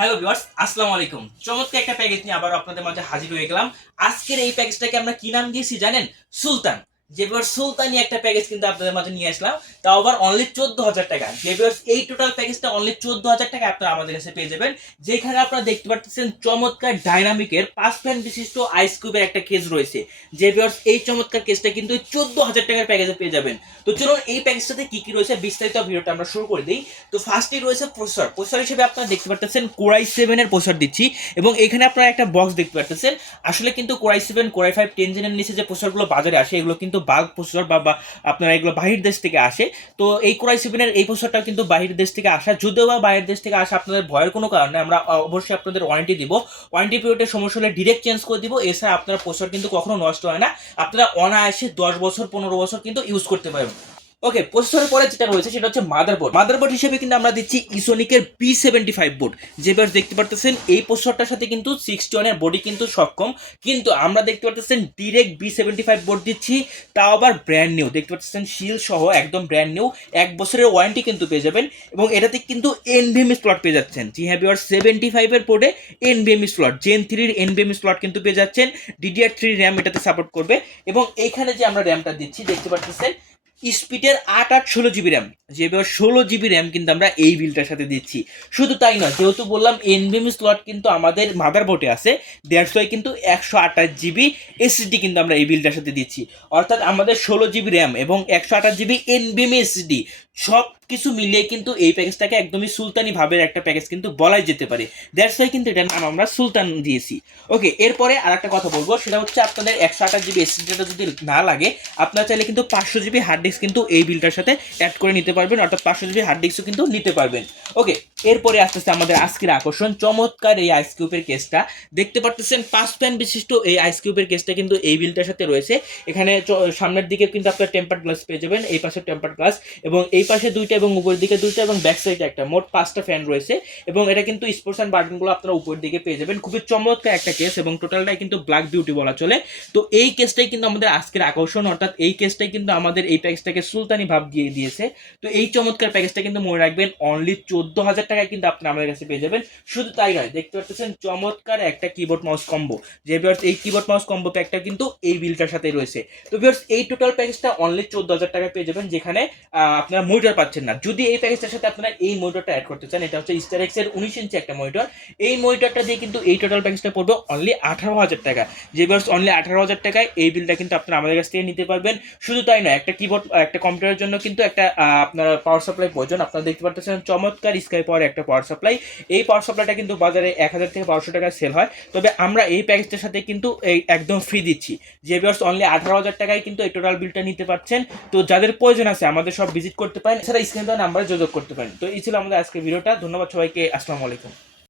Hello viewers, আসসালামু আলাইকুম। চমৎকার একটা প্যাকেজ নিয়ে আবার আপনাদের মাঝে হাজির হয়ে গেলাম। আজকের এই প্যাকেজটাকে আমরা কি নাম দিয়েছি জানেন? সুলতান। যে ভিউয়ার্স সুলতানি একটা প্যাকেজ কিন্তু আপনাদের মাঝে নিয়ে আসলাম, তাও আবার অনলি 14,000 টাকা। যে ভিউয়ার্স এই টোটাল প্যাকেজটা অনলি 14,000 টাকা আপনারা আমাদের কাছে পেয়ে যাবেন, যেখানে আপনারা দেখতে পাচ্ছেন চমৎকার ডাইনামিকের 5 ফ্যান বিশিষ্ট আইস কিউবের একটা কেস রয়েছে। যে ভিউয়ার্স এই চমৎকার কেসটা কিন্তু 14,000 টাকার প্যাকেজে পেয়ে যাবেন। তো চলুন এই প্যাকেজটাতে কি কি রয়েছে বিস্তারিত ভিডিওটা আমরা শুরু করে দিই। তো ফার্স্টেই রয়েছে প্রসেসর হিসেবে আপনারা দেখতে পাচ্ছেন Core i7 এর প্রসেসর দিচ্ছি, এবং এখানে আপনারা একটা বক্স দেখতে পাচ্ছেন। আসলে কিন্তু Core i7 Core i5 10 জেনের নিচে যে প্রসেসরগুলো বাজারে আসে এগুলো কিন্তু বাল্ক প্রসেসর বা আপনারা এগুলো বাহির দেশ থেকে আসে। তো এই Core i7 এর এই প্রসেসরটা কিন্তু বাহির দেশ থেকে আসা, যদিও বা বাইরের দেশ থেকে আসা আপনাদের ভয়ের কোনো কারণে আমরা অবশ্যই আপনাদের ওয়ারেন্টি দিব। ওয়ারেন্টি পিরিয়ডের সমস্যা হলে ডিরেক্ট চেঞ্জ করে দিব। এছাড়া আপনার প্রসেসর কিন্তু কখনো নষ্ট হয় না, আপনারা অনায়াসে 10 বছর 15 বছর কিন্তু ইউজ করতে পারবেন। ওকে, প্রসেসরের পরে যেটা রয়েছে সেটা হচ্ছে মাদারবোর্ড হিসেবে কিন্তু আমরা দিচ্ছি ইসোনিকের P75 বোর্ড। যে বেশ দেখতে পারতেছেন এই প্রসেসরটার সাথে কিন্তু 61 এর বডি কিন্তু সক্ষম, কিন্তু আমরা দেখতে পারতেছেন ডিরেক্ট B75 বোর্ড দিচ্ছি, তাও আবার ব্র্যান্ড নিউ। দেখতে পাচ্ছেন শিল সহ একদম ব্র্যান্ড নিউ, 1 বছরের ওয়ারেন্টি কিন্তু পেয়ে যাবেন, এবং এটাতে কিন্তু NVMe স্লট পেয়ে যাচ্ছেন। জি হ্যাঁ ভিউয়ার্স, 75 এর বোর্ডে NVMe স্লট, Gen 3 এর NVMe স্লট কিন্তু পেয়ে যাচ্ছেন। DDR3 র্যাম এটাতে সাপোর্ট করবে, এবং এইখানে যে আমরা র্যামটা দিচ্ছি দেখতে পাচ্ছেন স্পিডের 8/8 16 জিবি র্যাম। যে এবার 16 জিবি র্যাম কিন্তু আমরা এই বিলটার সাথে দিচ্ছি। শুধু তাই নয়, যেহেতু বললাম NVMe স্লট কিন্তু আমাদের মাদারবোর্ডে আছে, দ্যাটস ওয়াই কিন্তু 128 জিবি এসএসডি কিন্তু আমরা এই বিলটার সাথে দিচ্ছি। অর্থাৎ আমাদের 16 জিবি র্যাম এবং 128 জিবি NVMe এসএসডি সব কিছু মিলিয়ে কিন্তু এই প্যাকেজটাকে একদমই সুলতানি ভাবের একটা প্যাকেজ কিন্তু বলাই যেতে পারে। দ্যাটস ওয়াই কিন্তু এটার নাম আমরা সুলতান দিয়েছি। ওকে, এরপরে আর একটা কথা বলবো, সেটা হচ্ছে আপনাদের 128 জিবি এসএসডিটা যদি না লাগে, আপনারা চাইলে কিন্তু 500 জিবি হার্ড ডিস্ক কিন্তু এই বিলটার সাথে অ্যাড করে নিতে পারবেন, অর্থাৎ 500 জিবি হার্ড ডিস্কও কিন্তু নিতে পারবেন। ওকে, এরপরে আস্তে আস্তে আমাদের আজকের আকর্ষণ চমৎকার এই আইস কিউবের কেসটা দেখতে পাচ্ছেন। 5 ফ্যান বিশিষ্ট এই আইস কিউবের কেসটা কিন্তু এই বিলটার সাথে রয়েছে। এখানে সামনের দিকে কিন্তু আপনার টেম্পার্ড গ্লাস পেয়ে যাবেন, এই পাশে টেম্পার্ড গ্লাস, এবং এই পাশে দুইটা এবং উপরের দিকে দুইটা এবং ব্যাক সাইডে একটা, মোট 5টা ফ্যান রয়েছে। এবং এটা কিন্তু স্পোর্টস অ্যান্ড বাটনগুলো আপনারা উপরের দিকে পেয়ে যাবেন। খুবই চমৎকার একটা কেস, এবং টোটালটাই কিন্তু ব্ল্যাক বিউটি বলা চলে। তো এই কেসটাই কিন্তু আমাদের আজকের আকর্ষণ, অর্থাৎ এই কেসটাই কিন্তু আমাদের এই প্যাকেজটাকে সুলতানি ভাব দিয়ে দিয়েছে। তো এই চমৎকার প্যাকেজটা কিন্তু মনে রাখবেন অনলি 14,000 টাকায় কিন্তু আপনারা আমাদের কাছে পেয়ে যাবেন। শুধু তাই নয়, দেখতে পাচ্ছেন চমৎকার একটা কিবোর্ড মাউস কম্বো। যে ভিউয়ার্স এই কিবোর্ড মাউস কম্বো প্যাকটা কিন্তু এই বিলটার সাথে রয়েছে। তো ভিউয়ার্স এই টোটাল প্যাকেজটা অনলি 14,000 টাকায় পেয়ে যাবেন, যেখানে আপনারা মনিটর পাচ্ছেন না। যদি এই প্যাকেজটার সাথে আপনারা এই মনিটরটা অ্যাড করতে চান, এটা হচ্ছে স্টারেক্স এর 19 ইঞ্চি একটা মনিটর। এই মনিটরটা দিয়ে কিন্তু এই টোটাল প্যাকেজটা পড়বে অনলি 18,000 টাকা। যে ভিউয়ার্স অনলি 18,000 টাকায় এই বিলটা কিন্তু আপনারা আমাদের কাছ থেকে নিতে পারবেন। শুধু তাই নয়, একটা কিবোর্ড একটা কম্পিউটারের জন্য কিন্তু একটা আপনার পাওয়ার সাপ্লাই প্রয়োজন। আপনারা দেখতে পাচ্ছেন চমৎকার স্কাই পাওয়ার একটা পাওয়ার সাপ্লাই। এই পাওয়ার সাপ্লাইটা কিন্তু বাজারে 1000 থেকে 1200 টাকায় সেল হয়, তবে আমরা এই প্যাকেজটার সাথে কিন্তু এই একদম ফ্রি দিচ্ছি। যে ভিউয়ার্স অনলি 18,000 টাকায় কিন্তু এই টোটাল বিলটা নিতে পারছেন। তো যাদের প্রয়োজন আছে আমাদের সব ভিজিট করতে পারেন, এছাড়া স্ক্রিনে দেওয়া নাম্বারে যোগাযোগ করতে পারেন। তো এই ছিল আমাদের আজকের ভিডিওটা। ধন্যবাদ সবাইকে, আসসালামু আলাইকুম।